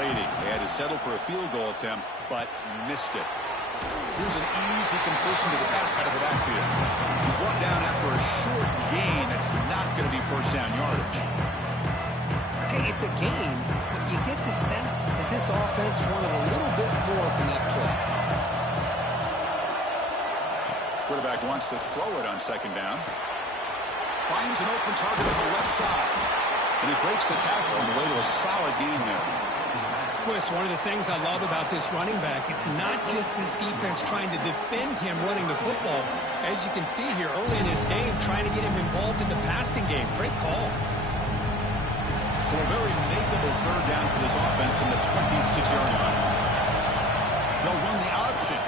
deflating. They had to settle for a field goal attempt, but missed it. Here's an easy completion to the back out of the backfield. He's brought down after a short gain. That's not going to be first down yardage. Hey, it's a game, but you get the sense that this offense wanted a little bit more from that play. Quarterback wants to throw it on second down. Finds an open target on the left side. And he breaks the tackle on the way to a solid gain there. Well, it's one of the things I love about this running back. It's not just this defense trying to defend him running the football. As you can see here early in this game, trying to get him involved in the passing game. Great call. So a very makeable third down for this offense from the 26-yard line. They'll run the option.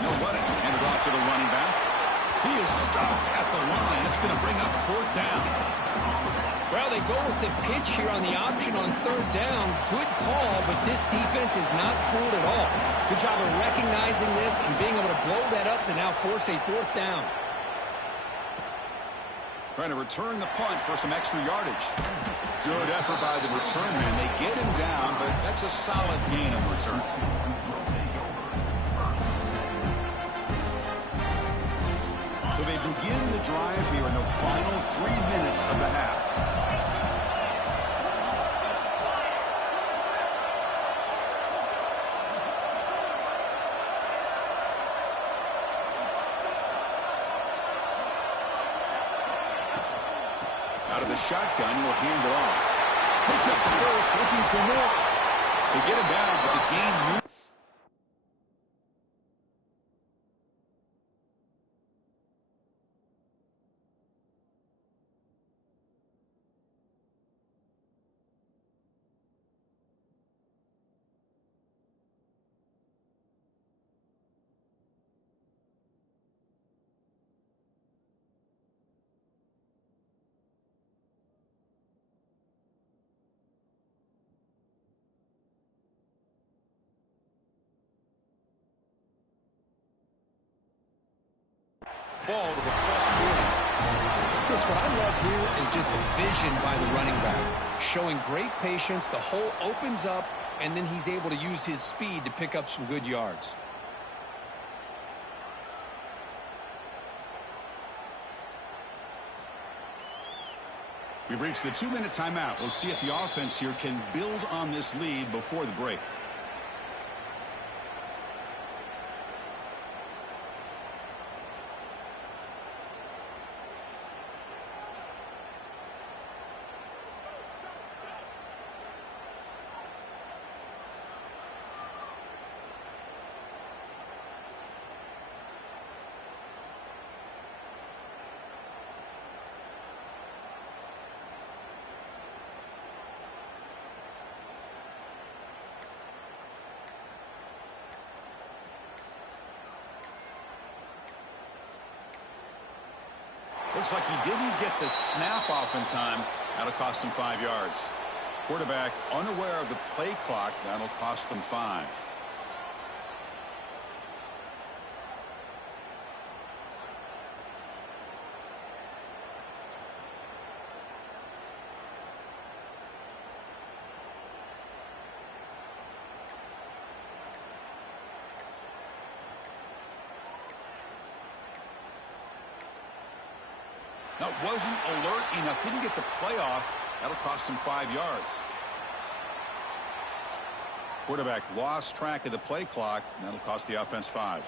No running. Hand it off to the running back. He is stuffed at the line. It's going to bring up fourth down. Well, they go with the pitch here on the option on third down. Good call, but this defense is not fooled at all. Good job of recognizing this and being able to blow that up to now force a fourth down. Trying to return the punt for some extra yardage. Good effort by the return man. They get him down, but that's a solid gain of return. So they begin the drive here in the final 3 minutes of the half. Out of the shotgun, he'll hand it off. Picks up the first, looking for more. They get him down, but the game moves. Ball to the +40. Chris, what I love here is just the vision by the running back. Showing great patience, the hole opens up, and then he's able to use his speed to pick up some good yards. We've reached the 2-minute timeout. We'll see if the offense here can build on this lead before the break. Looks like he didn't get the snap off in time. That'll cost him 5 yards. Quarterback unaware of the play clock. That'll cost them 5. Now, wasn't alert enough. Didn't get the play off. That'll cost him 5 yards. Quarterback lost track of the play clock. That'll cost the offense 5.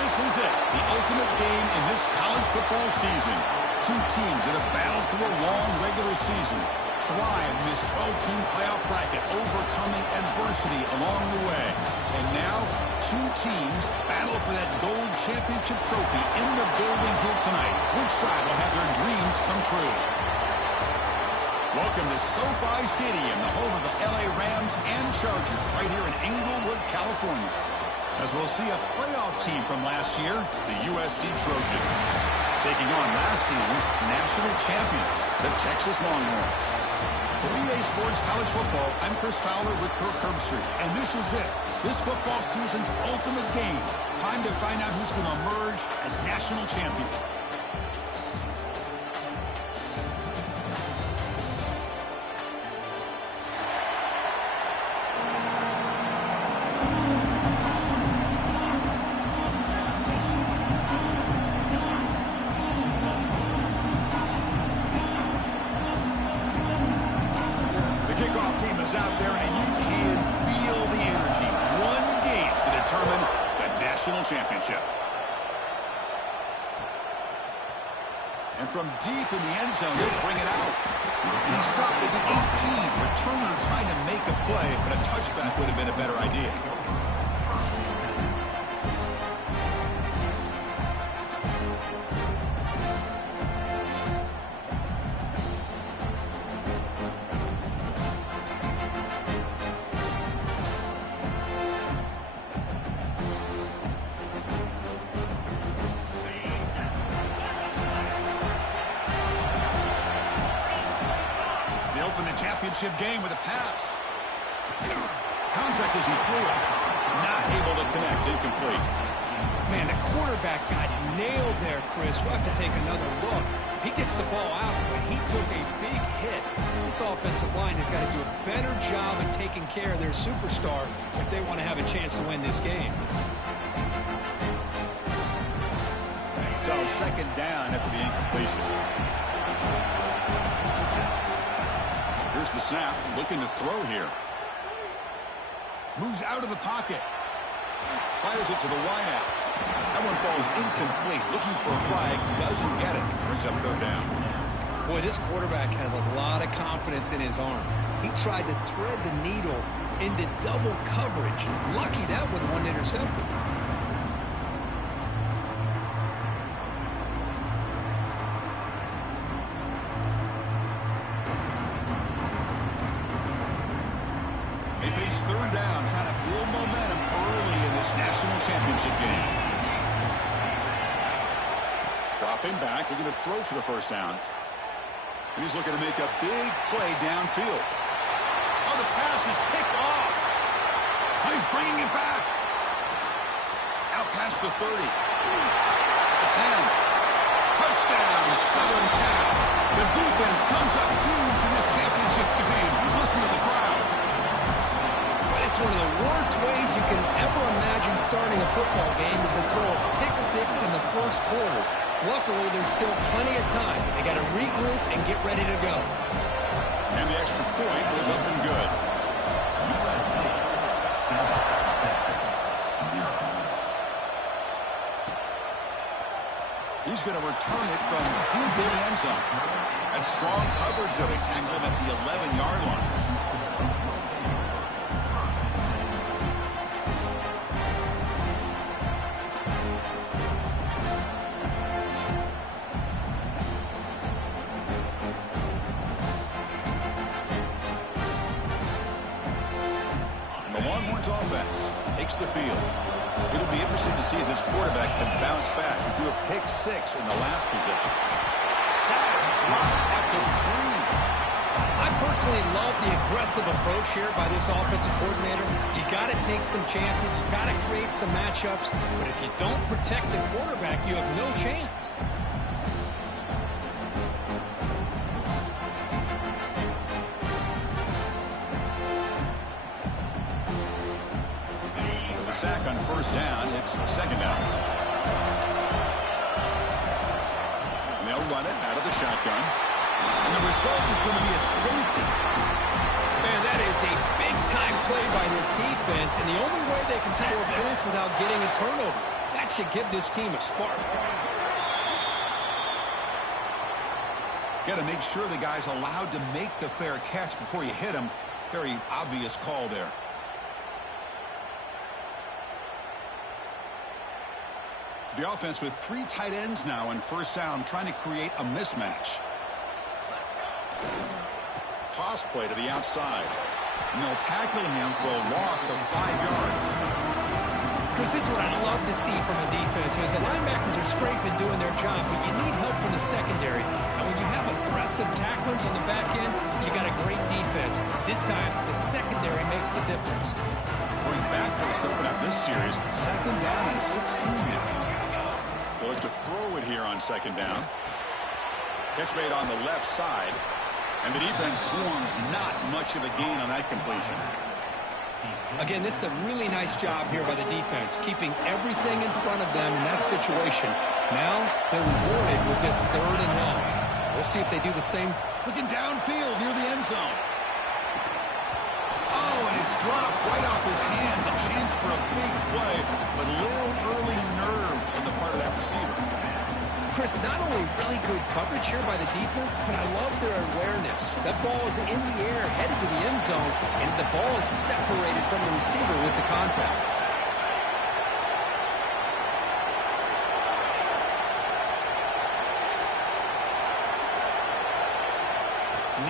This is it, the ultimate game in this college football season. Two teams that have battled through a long regular season, thrive in this 12-team playoff bracket, overcoming adversity along the way. And now, two teams battle for that gold championship trophy in the building here tonight. Which side will have their dreams come true? Welcome to SoFi Stadium, the home of the LA Rams and Chargers, right here in Inglewood, California. As we'll see a playoff team from last year, the USC Trojans, taking on last season's national champions, the Texas Longhorns. For EA Sports College Football, I'm Chris Fowler with Kirk Herbstreit, and this is it. This football season's ultimate game. Time to find out who's going to emerge as national champion. Out there, and you can feel the energy. One game to determine the national championship. And from deep in the end zone, they bring it out. And he stopped at the 18. Returner trying to make a play, but a touchback would have been a better idea. Championship game with a pass. Contact as he threw it. Not able to connect. Incomplete. Man, the quarterback got nailed there, Chris. We'll have to take another look. He gets the ball out, but he took a big hit. This offensive line has got to do a better job of taking care of their superstar if they want to have a chance to win this game. So second down after the incompletion. Here's the snap, looking to throw here. Moves out of the pocket. Fires it to the wideout. That one falls incomplete. Looking for a flag, doesn't get it. Brings up third down. Boy, this quarterback has a lot of confidence in his arm. He tried to thread the needle into double coverage. Lucky that one wasn't intercepted. Third down, trying to build momentum early in this national championship game. Dropping back, looking to throw for the first down. And he's looking to make a big play downfield. Oh, the pass is picked off. Oh, he's bringing it back. Out past the 30. The 10. Touchdown, Southern Cal. The defense comes up huge in this championship game. Listen to the crowd. It's one of the worst ways you can ever imagine starting a football game is to throw a pick six in the first quarter. Luckily, there's still plenty of time. They got to regroup and get ready to go. And the extra point was up and good. He's going to return it from deep in the end zone. That's strong coverage, though. They tackle him at the 11-yard line. Offense takes the field. It'll be interesting to see if this quarterback can bounce back. He threw a pick six in the last possession. Sacked, dropped at the 3. I personally love the aggressive approach here by this offensive coordinator. You got to take some chances. You got to create some matchups. But if you don't protect the quarterback, you have no chance. Sack on first down. It's second down. And they'll run it out of the shotgun. And the result is going to be a safety. Man, that is a big-time play by this defense, and the only way they can score points without getting a turnover. That that should give this team a spark. Got to make sure the guy's allowed to make the fair catch before you hit him. Very obvious call there. The offense with 3 tight ends now on first down, trying to create a mismatch. Toss play to the outside. And they'll tackle him for a loss of 5 yards. Chris, this is what I love to see from a defense is the linebackers are scraping, doing their job, but you need help from the secondary. And when you have aggressive tacklers on the back end, you got a great defense. This time, the secondary makes the difference. Going backwards to open up this series, 2nd down and 16 now. They'll look to throw it here on 2nd down. Catch made on the left side. And the defense swarms, not much of a gain on that completion. Again, this is a really nice job here by the defense, keeping everything in front of them in that situation. Now they're rewarded with this 3rd and long. We'll see if they do the same. Looking downfield near the end zone. Oh, and it's dropped right off his hands. A chance for a big play, but little early nerves on the part of that receiver. Chris, not only really good coverage here by the defense, but I love their awareness. That ball is in the air, headed to the end zone, and the ball is separated from the receiver with the contact.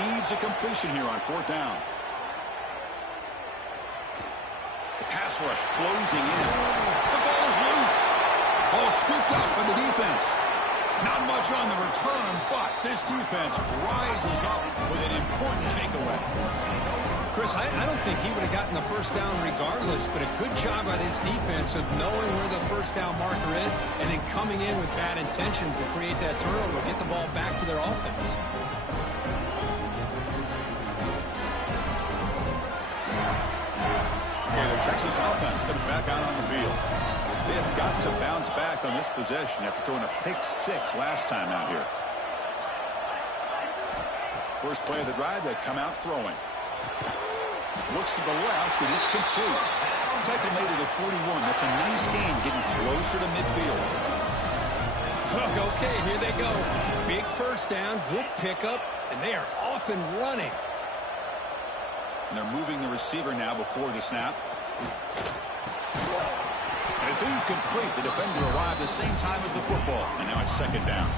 Needs a completion here on 4th down. The pass rush closing in. The ball is loose. Ball scooped up by the defense. Not much on the return, but this defense rises up with an important takeaway. Chris, I don't think he would have gotten the first down regardless, but a good job by this defense of knowing where the first down marker is and then coming in with bad intentions to create that turnover, get the ball back to their offense. Okay, the Texas offense comes back out on the field. They have got to bounce back on this possession after throwing a pick-6 last time out here. First play of the drive, they come out throwing. Looks to the left, and it's complete. Tackle made it at 41. That's a nice gain, getting closer to midfield. Okay, here they go. Big first down, good pickup, and they are off and running. And they're moving the receiver now before the snap. And it's incomplete. The defender arrived the same time as the football. And now it's 2nd down.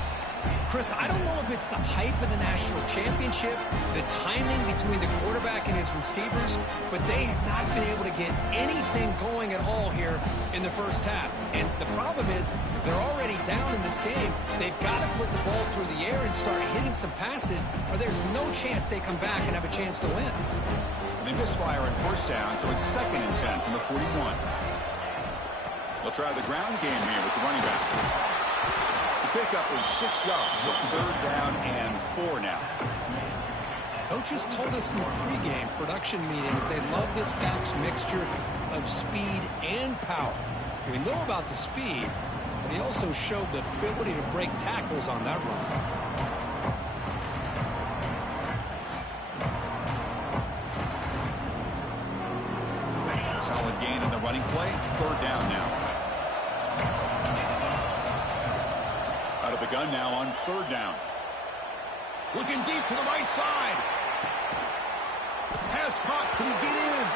Chris, I don't know if it's the hype of the national championship, the timing between the quarterback and his receivers, but they have not been able to get anything going at all here in the first half. And the problem is they're already down in this game. They've got to put the ball through the air and start hitting some passes, or there's no chance they come back and have a chance to win. They misfire on first down, so it's 2nd and 10 from the 41. They'll try the ground game here with the running back. The pickup is 6 yards, so 3rd down and 4 now. Coaches told us in the pregame production meetings they love this back's mixture of speed and power. We know about the speed, but he also showed the ability to break tackles on that run. Solid gain in the running play. 3rd down now. Out of the gun now on 3rd down. Looking deep to the right side. Pass caught. Can he get in?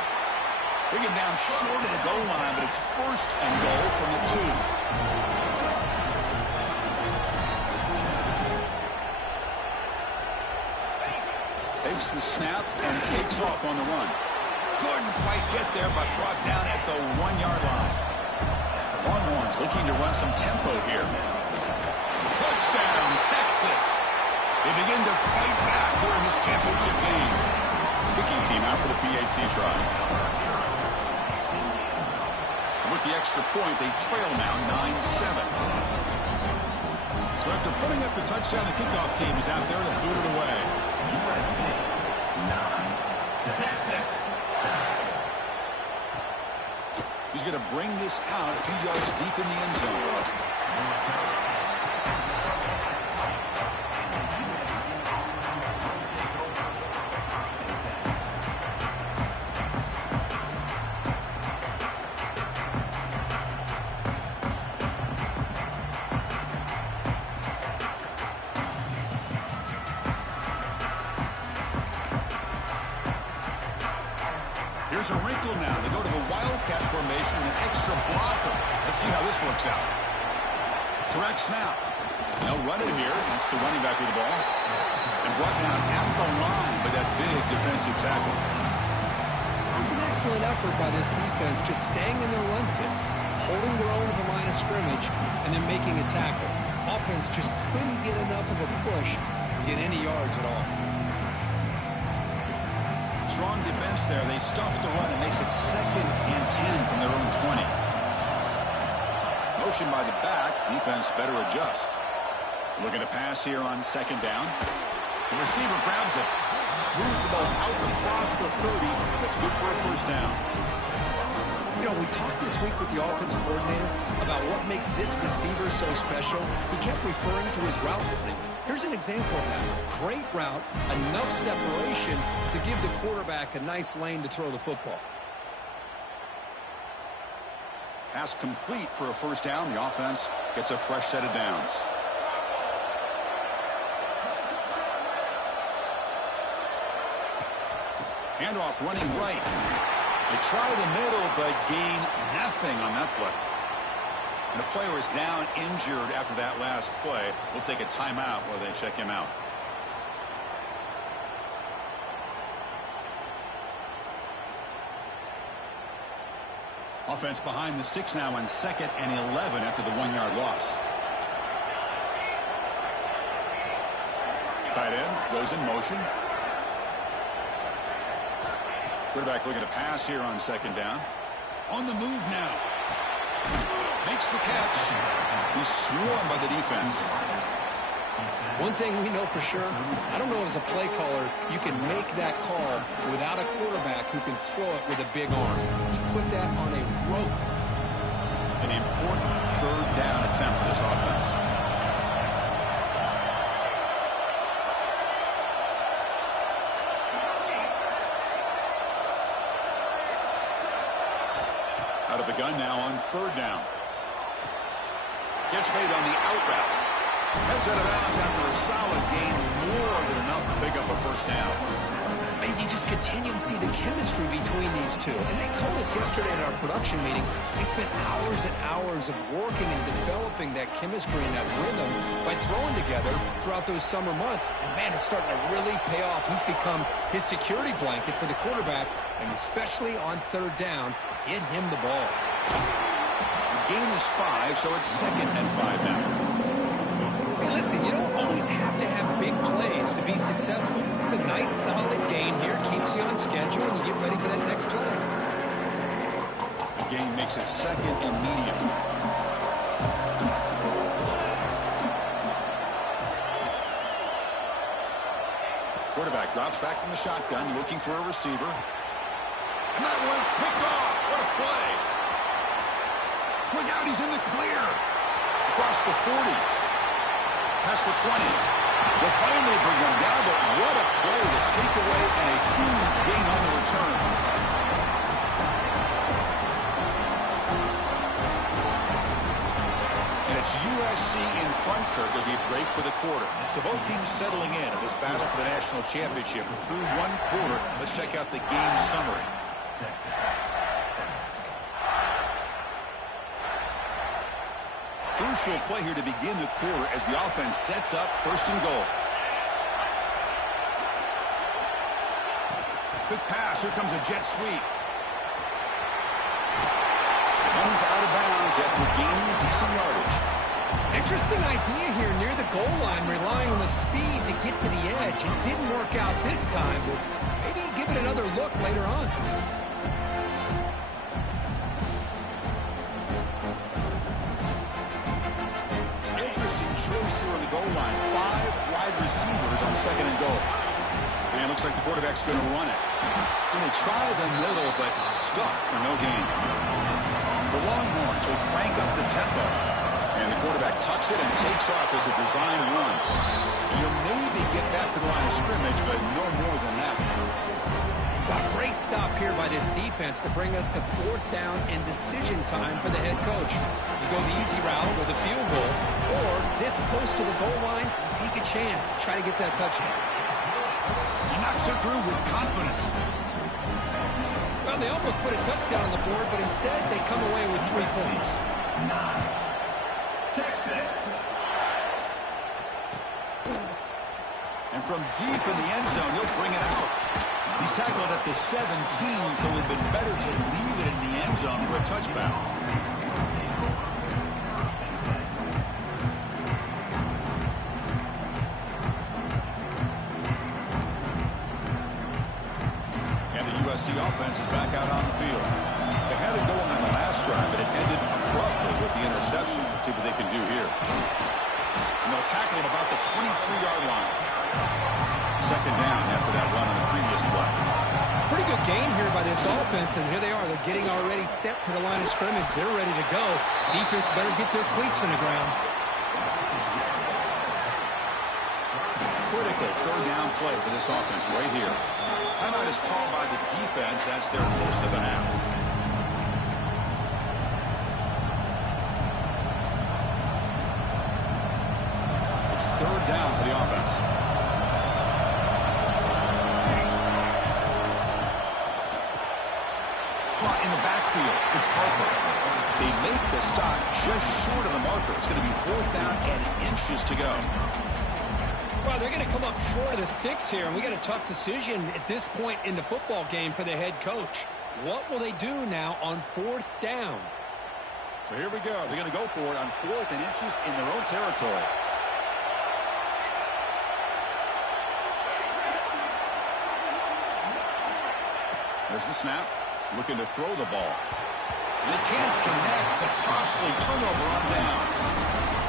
Bring him down short of the goal line, but it's 1st and goal from the 2. Takes the snap and takes off on the run. Couldn't quite get there, but brought down at the 1-yard line. Longhorns looking to run some tempo here. Touchdown, Texas. They begin to fight back here in this championship game. Kicking team out for the PAT try. With the extra point, they trail now 9-7. So after putting up the touchdown, the kickoff team is out there to boot it away. He's going to bring this out a few yards deep in the end zone. There's a wrinkle now. They go to the Wildcat formation with an extra blocker. Let's see how this works out. Direct snap. They'll run it here. That's the running back with the ball. And brought down at the line by that big defensive tackle. It was an excellent effort by this defense, just staying in their run fits, holding their own at the line of scrimmage, and then making a tackle. Offense just couldn't get enough of a push to get any yards at all. Strong defense there. They stuff the run. It makes it 2nd and 10 from their own 20. Motion by the back. Defense better adjust. Looking to pass here on 2nd down. The receiver grabs it. Moves the ball out across the 30. That's good for a 1st down. You know, we talked this week with the offensive coordinator about what makes this receiver so special. He kept referring to his route running. Here's an example of that. Great route, enough separation to give the quarterback a nice lane to throw the football. Pass complete for a 1st down. The offense gets a fresh set of downs. Handoff running right. They try the middle, but gain nothing on that play. And the player is down injured after that last play. We'll take a timeout while they check him out. Offense behind the 6 now on 2nd and 11 after the 1-yard loss. Tight end goes in motion. Quarterback looking to pass here on 2nd down. On the move now. Makes the catch. He's swarmed by the defense. One thing we know for sure, I don't know as a play caller, you can make that call without a quarterback who can throw it with a big arm. He put that on a rope. An important 3rd down attempt for this offense. Out of the gun now on 3rd down. Gets made on the out route. Heads out of bounds after a solid gain, more than enough to pick up a 1st down. And you just continue to see the chemistry between these two. And they told us yesterday at our production meeting, they spent hours and hours of working and developing that chemistry and that rhythm by throwing together throughout those summer months. And, man, it's starting to really pay off. He's become his security blanket for the quarterback, and especially on 3rd down, get him the ball. The gain is 5, so it's 2nd and 5 now. Hey, listen, you don't always have to have big plays to be successful. It's a nice, solid gain here. Keeps you on schedule, and you get ready for that next play. The gain makes it 2nd and medium. Quarterback drops back from the shotgun, looking for a receiver. And that one's picked off. What a play. Look out, he's in the clear. Across the 40. Past the 20. They'll finally bring him down, but what a play, the takeaway and a huge gain on the return. And it's USC in front, Kirk, as we break for the quarter. So both teams settling in this battle for the national championship. Through 1 quarter, let's check out the game summary. Crucial play here to begin the quarter as the offense sets up 1st and goal. Quick pass. Here comes a jet sweep. And he's out of bounds after gaining decent yardage. Interesting idea here near the goal line, relying on the speed to get to the edge. It didn't work out this time, but maybe give it another look later on. Choice here on the goal line. 5 wide receivers on 2nd and goal. And it looks like the quarterback's going to run it. And they try the middle, but stuck for no gain. The Longhorns will crank up the tempo. And the quarterback tucks it and takes off as a design run. And you'll maybe get back to the line of scrimmage, but no more than that. A great stop here by this defense to bring us to 4th down and decision time for the head coach. You go the easy route with a field goal, or this close to the goal line, you take a chance to try to get that touchdown. He knocks it through with confidence. Well, Well, they almost put a touchdown on the board, but instead they come away with 3 points. 9, Texas. And from deep in the end zone, he'll bring it out. He's tackled at the 17, so it would have been better to leave it in the end zone for a touchback. And the USC offense is back out on the field. They had it going on the last drive, but it ended abruptly with the interception. Let's see what they can do here. And they'll tackle him about the 23-yard line. Second down after that run on the previous play. Pretty good game here by this offense, and here they are. They're getting already set to the line of scrimmage. They're ready to go. Defense better get their cleats in the ground. Critical third down play for this offense right here. Timeout is called by the defense. That's their first of the half. It's third down for the offense. Caught in the backfield. It's Harper. They make the stop just short of the marker. It's going to be fourth down and inches to go. Well, they're going to come up short of the sticks here, and we got a tough decision at this point in the football game for the head coach. What will they do now on fourth down? So here we go. They're going to go for it on fourth and inches in their own territory. There's the snap. Looking to throw the ball. They can't connect. A costly turnover on downs.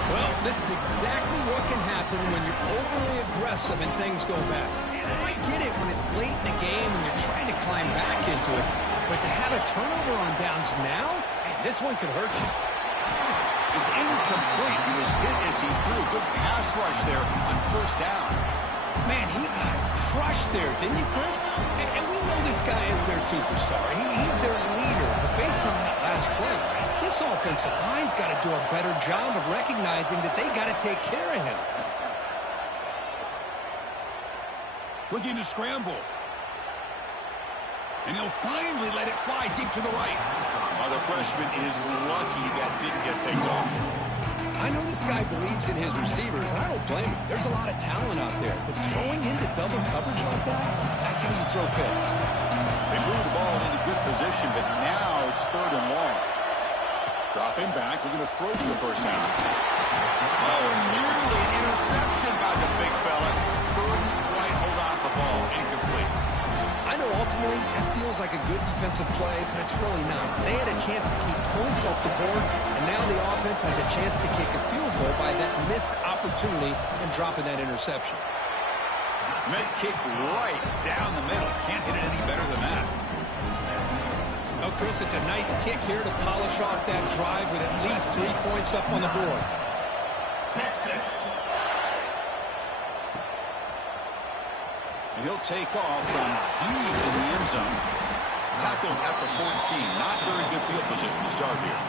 Well, this is exactly what can happen when you're overly aggressive and things go bad. And I get it when it's late in the game and you're trying to climb back into it. But to have a turnover on downs now, man, this one could hurt you. It's incomplete. He was hit as he threw a good pass rush there on first down. Man, he got crushed there, didn't you, Chris? And we know this guy is their superstar. He's their leader. But based on that last play, this offensive line's got to do a better job of recognizing that they got to take care of him. Looking to scramble. And he'll finally let it fly deep to the right. Oh, the freshman is lucky that didn't get picked off. I know this guy believes in his receivers. I don't blame him. There's a lot of talent out there. But throwing into double coverage like that, that's how you throw picks. They move the ball into good position, but now it's third and long. Dropping back. We're going to throw for the first down. Oh, and nearly an interception by the big fella. Couldn't quite hold on to the ball. Incomplete. I know ultimately that feels like a good defensive play, but it's really not. They had a chance to keep points off the board, and now the offense has a chance to kick a field goal by that missed opportunity and dropping that interception. Med kick right down the middle. Can't hit it any better than that. Oh, Chris, it's a nice kick here to polish off that drive with at least 3 points up on the board. Texas. And he'll take off from deep in the end zone. Tackled at the 14. Not very good field position to start here.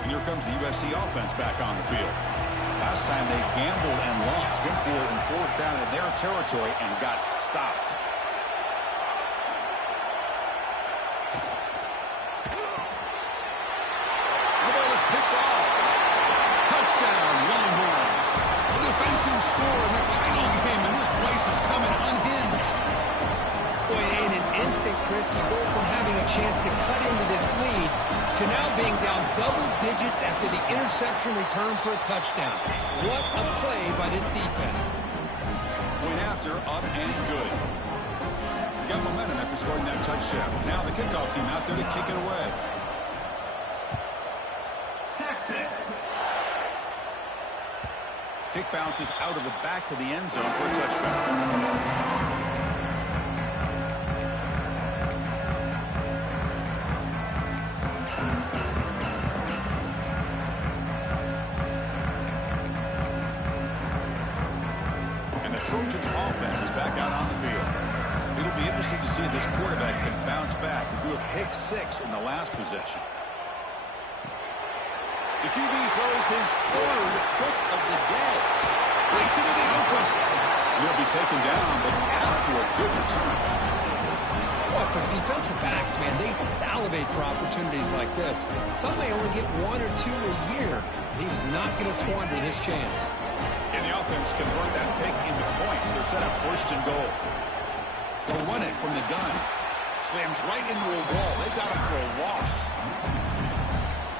And here comes the USC offense back on the field. Last time they gambled and lost. Went for it in fourth down in their territory and got stopped. Defensive score in the title game, and this place is coming unhinged. Boy, in an instant, Chris, you go from having a chance to cut into this lead to now being down double digits after the interception return for a touchdown. What a play by this defense. Point after, up and good. We got momentum after scoring that touchdown. Now the kickoff team out there to kick it away. Texas. Kick bounces out of the back of the end zone for a touchback. And the Trojans offense is back out on the field. It'll be interesting to see if this quarterback can bounce back. He threw a pick 6 in the last possession. The QB throws his third pick of the day. Breaks into the open. And he'll be taken down, but after a good return. Well, for defensive backs, man, they salivate for opportunities like this. Some may only get 1 or 2 a year. He was not going to squander this chance. And the offense convert that pick into points. They're set up first and goal. They'll run it from the gun. Slams right into a wall. They got him for a loss.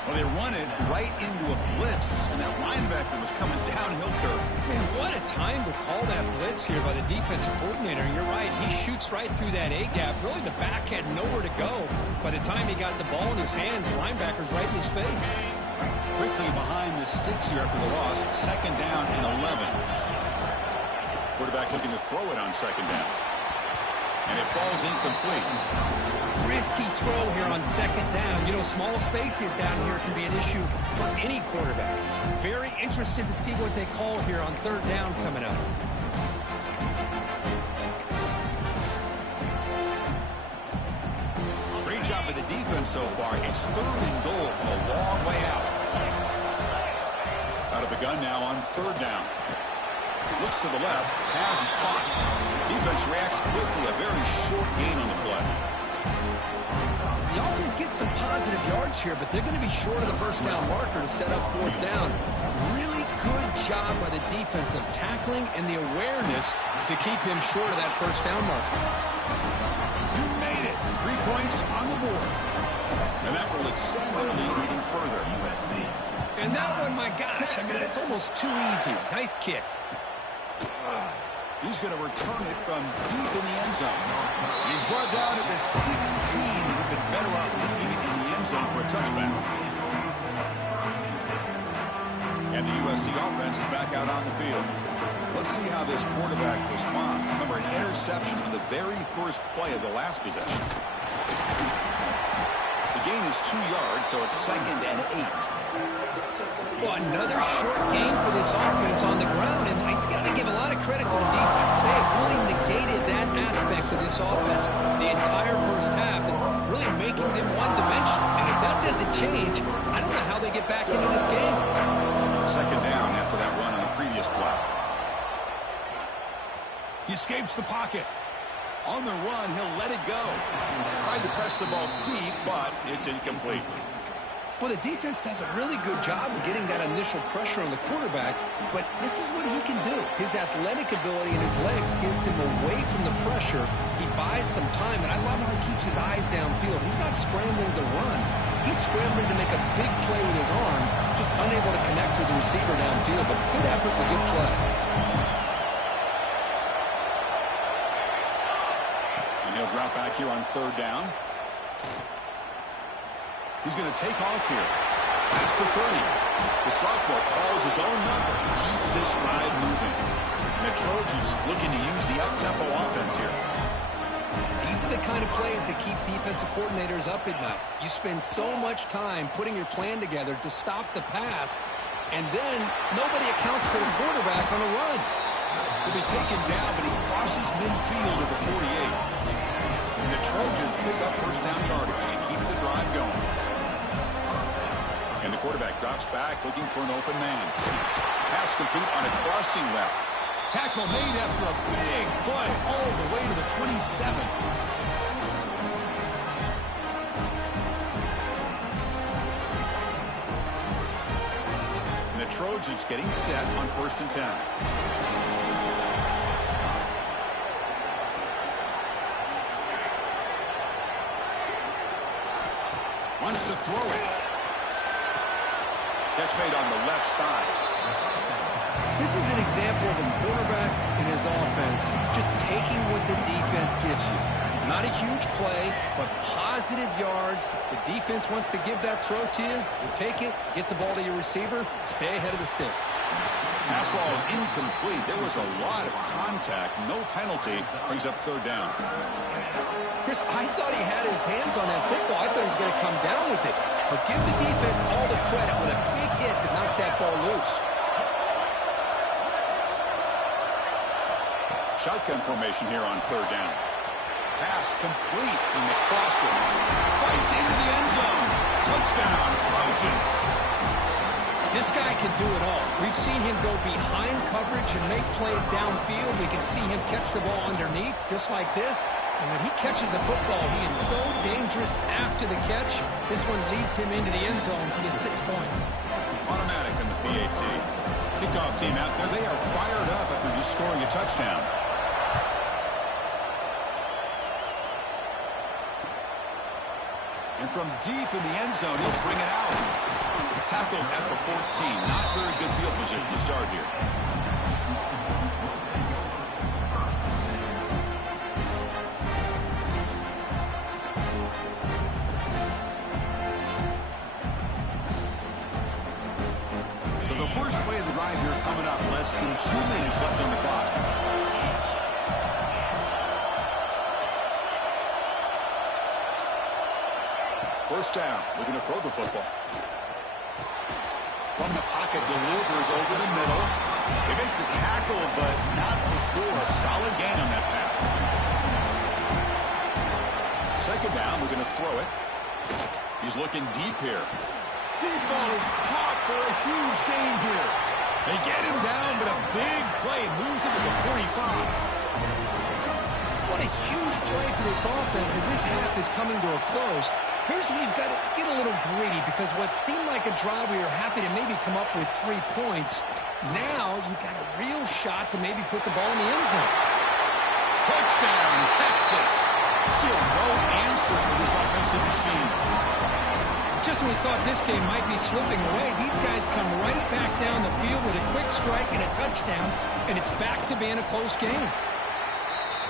Well, they run it right into a blitz, and that linebacker was coming downhill curve. Man, what a time to call that blitz here by the defensive coordinator. You're right. He shoots right through that A-gap. Really, the back had nowhere to go. By the time he got the ball in his hands, the linebacker's right in his face. Quickly behind the sticks here after the loss. 2nd down and 11. Quarterback looking to throw it on 2nd down. And it falls incomplete. Risky throw here on 2nd down. You know, small spaces down here can be an issue for any quarterback. Very interested to see what they call here on 3rd down coming up. Great job by the defense so far. It's 3rd and goal from a long way out. Out of the gun now on 3rd down. Looks to the left. Pass caught. Defense reacts quickly. A very short gain on the play. The offense gets some positive yards here, but they're going to be short of the 1st down marker to set up 4th down. Really good job by the defense of tackling and the awareness to keep him short of that 1st down marker. You made it. 3 points on the board. And that will extend their lead even further. And that one, my gosh, I mean, it's almost too easy. Nice kick. He's going to return it from deep in the end zone. He's brought down at the 16. Would have been better off leaving it in the end zone for a touchback. And the USC offense is back out on the field. Let's see how this quarterback responds. Remember, an interception on the very first play of the last possession. The gain is 2 yards, so it's 2nd and 8. Well, another short game for this offense on the ground, and you've got to give a lot of credit to the defense. They have really negated that aspect of this offense the entire first half and really making them one-dimensional. And if that doesn't change, I don't know how they get back into this game. 2nd down after that run on the previous play. He escapes the pocket. On the run, he'll let it go. Tried to press the ball deep, but it's incomplete. Well, the defense does a really good job of getting that initial pressure on the quarterback, but this is what he can do. His athletic ability and his legs gets him away from the pressure. He buys some time, and I love how he keeps his eyes downfield. He's not scrambling to run. He's scrambling to make a big play with his arm, just unable to connect with the receiver downfield, but good effort and a good play. And he'll drop back here on 3rd down. He's going to take off here. Past the 30. The sophomore calls his own number and keeps this drive moving. And the Trojans looking to use the up-tempo offense here. These are the kind of plays that keep defensive coordinators up at night. You spend so much time putting your plan together to stop the pass, and then nobody accounts for the quarterback on a run. He'll be taken down, but he crosses midfield at the 48. And the Trojans pick up 1st down yardage to keep the drive going. And the quarterback drops back looking for an open man. Pass complete on a crossing route. Tackle made after a big play all the way to the 27. And the Trojans getting set on 1st and 10. Wants to throw it. Catch made on the left side. This is an example of a quarterback in his offense just taking what the defense gives you. Not a huge play, but positive yards. The defense wants to give that throw to you. You take it, get the ball to your receiver, stay ahead of the sticks. Pass ball is incomplete. There was a lot of contact. No penalty. Brings up 3rd down. Chris, I thought he had his hands on that football. I thought he was going to come down with it. But give the defense all the credit with a big hit to knock that ball loose. Shotgun formation here on 3rd down. Pass complete in the crossing. Fights into the end zone. Touchdown, Trojans. This guy can do it all. We've seen him go behind coverage and make plays downfield. We can see him catch the ball underneath, just like this. And when he catches a football, he is so dangerous after the catch. This one leads him into the end zone for the 6 points. Automatic in the PAT. Kickoff team out there. They are fired up after just scoring a touchdown. And from deep in the end zone, he'll bring it out. Tackled at the 14. Not very good field position to start here. So the first play of the drive here coming up. Less than 2 minutes left on the clock. First down, looking to throw the football. From the pocket, delivers over the middle. They make the tackle, but not before a solid gain on that pass. Second down, we're going to throw it. He's looking deep here. Deep ball is caught for a huge gain here. They get him down, but a big play moves it to the 45. What a huge play for this offense as this half is coming to a close. Here's where we've got to get a little greedy because what seemed like a drive we were happy to maybe come up with 3 points, now you've got a real shot to maybe put the ball in the end zone. Touchdown, Texas. Still no answer for this offensive machine. Just when we thought this game might be slipping away, these guys come right back down the field with a quick strike and a touchdown, and it's back to being a close game.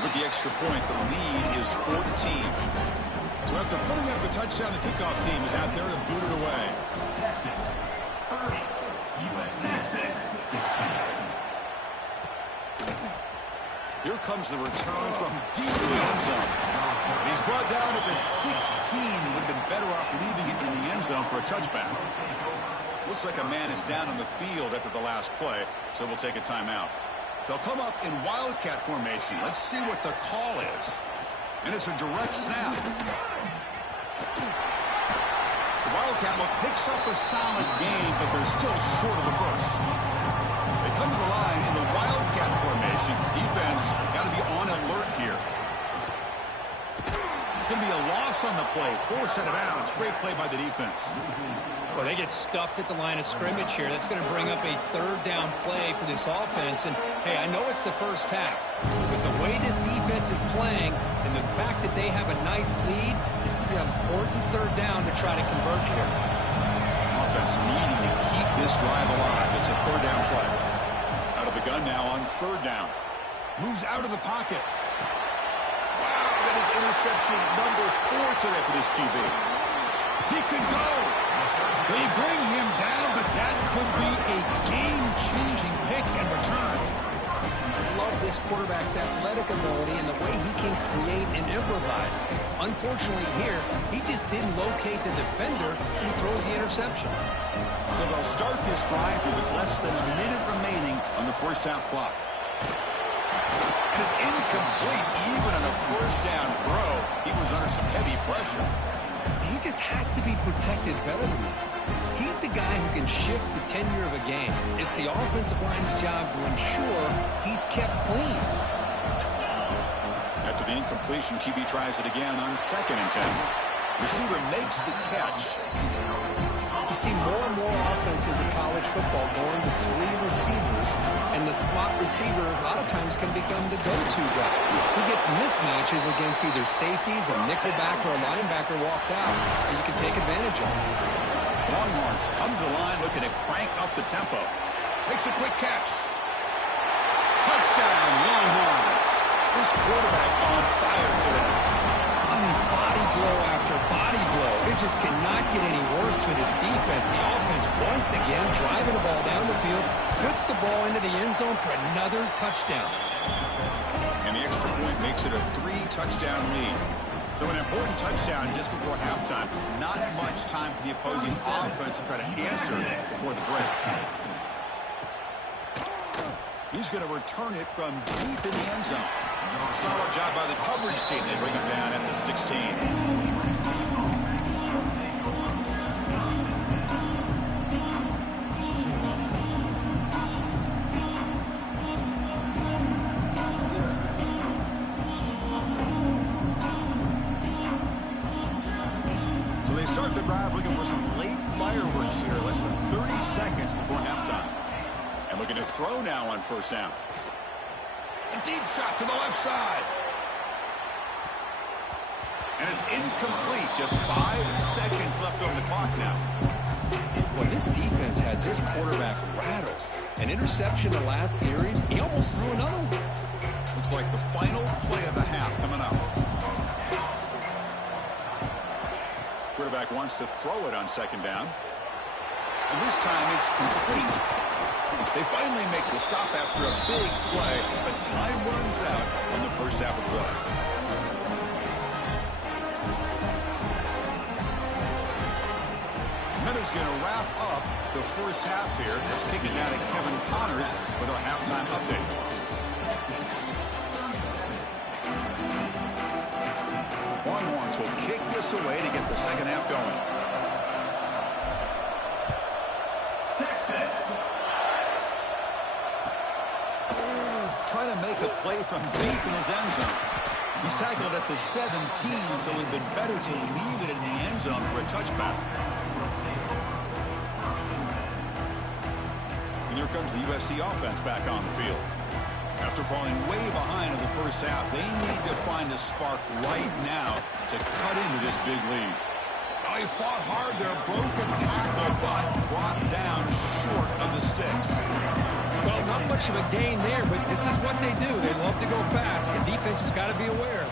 With the extra point, the lead is 14. So after putting up a touchdown, the kickoff team is out there to boot it away. Texas 30. Texas 16. Here comes the return from deep in the end zone. He's brought down at the 16. Would have been better off leaving it in the end zone for a touchback. Looks like a man is down on the field after the last play, so we'll take a timeout. They'll come up in Wildcat formation. Let's see what the call is. And it's a direct snap. The Wildcat look picks up a solid gain, but they're still short of the first. They come to the line in the Wildcat formation. Defense got to be on alert here. It's going to be a loss on the play. Force out of bounds. Great play by the defense. Well, they get stuffed at the line of scrimmage here. That's going to bring up a third down play for this offense. And, hey, I know it's the first half, but the way this defense is playing and the fact that they have a nice lead, this is an important third down to try to convert here. Offense needing to keep this drive alive. It's a third down play. Out of the gun now on third down. Moves out of the pocket. Wow, that is interception number 4 today for this QB. He could go. They bring him down, but that could be a game-changing pick and return. I love this quarterback's athletic ability and the way he can create and improvise. Unfortunately here, he just didn't locate the defender and he throws the interception. So they'll start this drive with less than a minute remaining on the first half clock. And it's incomplete even on a first down throw. He was under some heavy pressure. He just has to be protected better than that. He's the guy who can shift the tenure of a game. It's the offensive line's job to ensure he's kept clean. After the incompletion, QB tries it again on 2nd and 10. Receiver makes the catch. You see more and more offenses in college football going to 3 receivers, and the slot receiver a lot of times can become the go-to guy. He gets mismatches against either safeties, a nickelback, or a linebacker walked out, and you can take advantage of it. Longhorns come to the line looking to crank up the tempo. Makes a quick catch. Touchdown, Longhorns. This quarterback on fire today. I mean, body blow after body blow. It just cannot get any worse for this defense. The offense, once again, driving the ball down the field, puts the ball into the end zone for another touchdown. And the extra point makes it a 3-touchdown lead. So an important touchdown just before halftime. Not much time for the opposing offense to try to answer before the break. He's going to return it from deep in the end zone. Solid job by the coverage team. They bring him down at the 16. start the drive looking for some late fireworks here. Less than 30 seconds before halftime. And looking to throw now on first down. A deep shot to the left side. And it's incomplete. Just 5 seconds left on the clock now. Well, this defense has this quarterback rattled. An interception the last series. He almost threw another one. Looks like the final play of the half coming up. Quarterback wants to throw it on second down. And this time it's complete. They finally make the stop after a big play, but time runs out on the first half of play. Miller's going to wrap up the first half here. Let's kick it down to Kevin Connors with our halftime update. Longhorns will kick this away to get the second half going. Texas. Trying to make a play from deep in his end zone. He's tackled at the 17, so it would have been better to leave it in the end zone for a touchback. And here comes the USC offense back on the field. After falling way behind in the first half, they need to find a spark right now to cut into this big lead. Oh, he fought hard there, broke a tackle, but brought down short of the sticks. Well, not much of a gain there, but this is what they do. They love to go fast. The defense has got to be aware.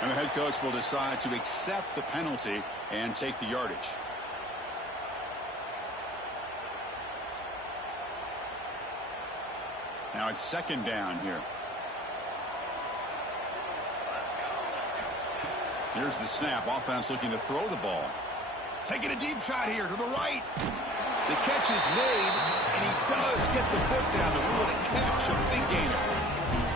And the head coach will decide to accept the penalty and take the yardage. Now it's second down here. Here's the snap. Offense looking to throw the ball. Taking a deep shot here to the right. The catch is made, and he does get the foot down to rule it a catch. A big gainer.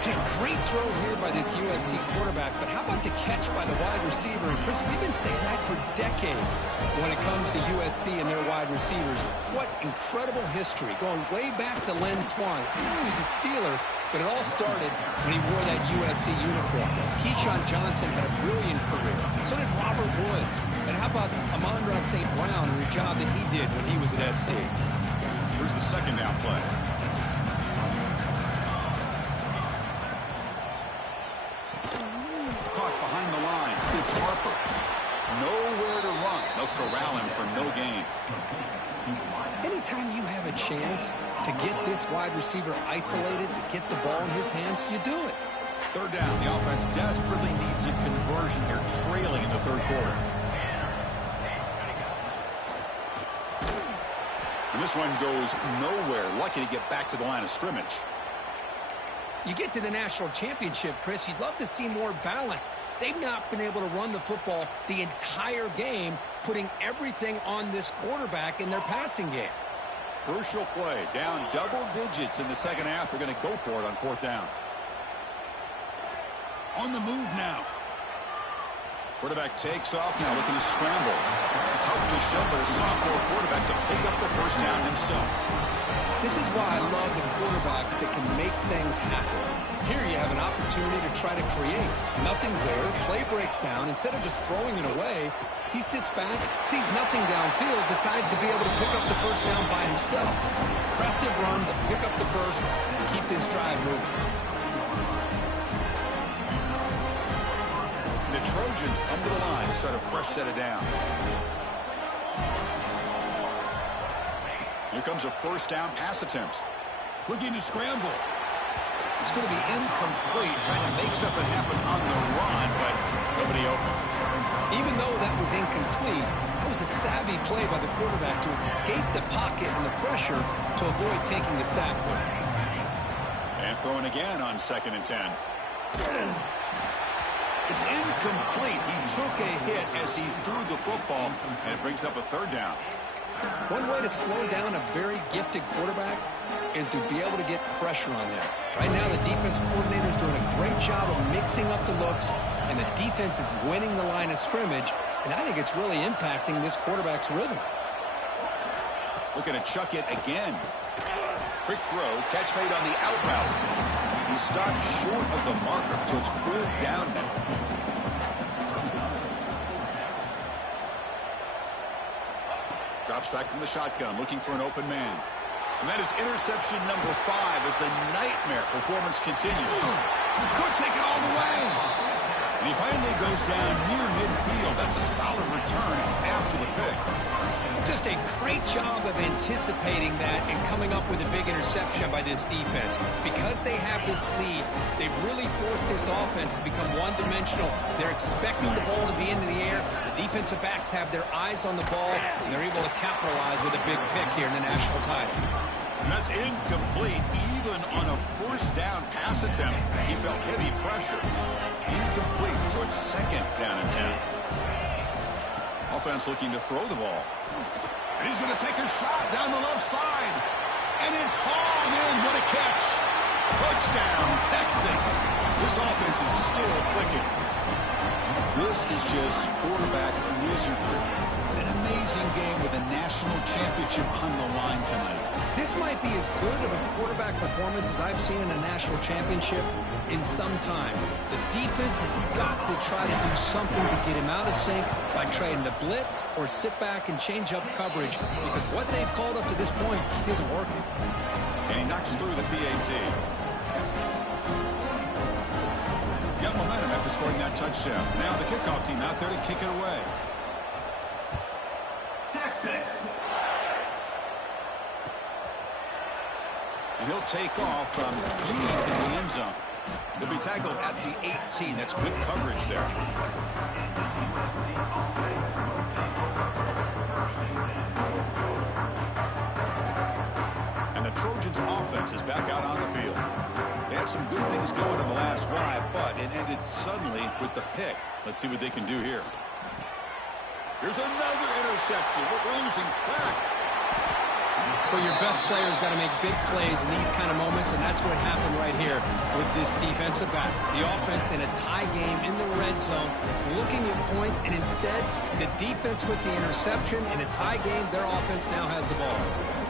Hey, great throw here by this USC quarterback, but how about the catch by the wide receiver? And Chris, we've been saying that for decades when it comes to USC and their wide receivers. What incredible history, going way back to Len Swan. He was a Steeler, but it all started when he wore that USC uniform. Keyshawn Johnson had a brilliant career. So did Robert Woods. And how about Amon-Ra St. Brown and the job that he did when he was at SC? Here's the second down play. Caught behind the line. It's Harper. Nowhere to run. They'll corral him for no gain. Anytime you have a chance to get this wide receiver isolated, to get the ball in his hands, you do it. Third down. The offense desperately needs a conversion here, trailing in the third quarter. And this one goes nowhere. Lucky to get back to the line of scrimmage. You get to the national championship, Chris, you'd love to see more balance. They've not been able to run the football the entire game, putting everything on this quarterback in their passing game. Crucial play. Down double digits in the second half. They're going to go for it on fourth down. On the move now. Quarterback takes off now, looking to scramble. Tough to show for the sophomore quarterback to pick up the first down himself. This is why I love the quarterbacks that can make things happen. Here you have an opportunity to try to create. Nothing's there. Play breaks down. Instead of just throwing it away, he sits back, sees nothing downfield, decides to be able to pick up the first down by himself. Impressive run to pick up the first and keep this drive moving. The Trojans come to the line to start a fresh set of downs. Here comes a first down pass attempt. Looking to scramble. It's going to be incomplete, trying to make something happen on the run, but nobody open. Even though that was incomplete, that was a savvy play by the quarterback to escape the pocket and the pressure to avoid taking the sack. And throwing again on 2nd and 10. It's incomplete. He took a hit as he threw the football, and it brings up a third down. One way to slow down a very gifted quarterback is to be able to get pressure on them. Right now, the defense coordinator is doing a great job of mixing up the looks, and the defense is winning the line of scrimmage, and I think it's really impacting this quarterback's rhythm. Looking to chuck it again. Quick throw, catch made on the out route. He stopped short of the marker, so it's fourth down now. Drops back from the shotgun, looking for an open man. And that is interception number 5 as the nightmare performance continues. He could take it all the way. And he finally goes down near midfield. That's a solid return after the pick. Just a great job of anticipating that and coming up with a big interception by this defense. Because they have this lead, they've really forced this offense to become one-dimensional. They're expecting the ball to be into the air. The defensive backs have their eyes on the ball, and they're able to capitalize with a big pick here in the national title. And that's incomplete. Even on a first down pass attempt, he felt heavy pressure. Incomplete, so it's second down attempt. Offense looking to throw the ball. And he's going to take a shot down the left side. And it's hauled in. What a catch. Touchdown, Texas. This offense is still clicking. This is just quarterback wizardry. An amazing game with a national championship on the line tonight. This might be as good of a quarterback performance as I've seen in a national championship in some time. The defense has got to try to do something to get him out of sync by trying to blitz or sit back and change up coverage, because what they've called up to this point just isn't working. And he knocks through the PAT. Got momentum after scoring that touchdown. Now the kickoff team out there to kick it away. Texas. And he'll take off from deep in the end zone. He'll be tackled at the 18. That's good coverage there. And the Trojans offense is back out on the field. They had some good things going in the last drive, but it ended suddenly with the pick. Let's see what they can do here. Here's another interception. We're losing track. Well, your best player's got to make big plays in these kind of moments, and that's what happened right here with this defensive back. The offense in a tie game in the red zone, looking at points, and instead, the defense with the interception in a tie game, their offense now has the ball.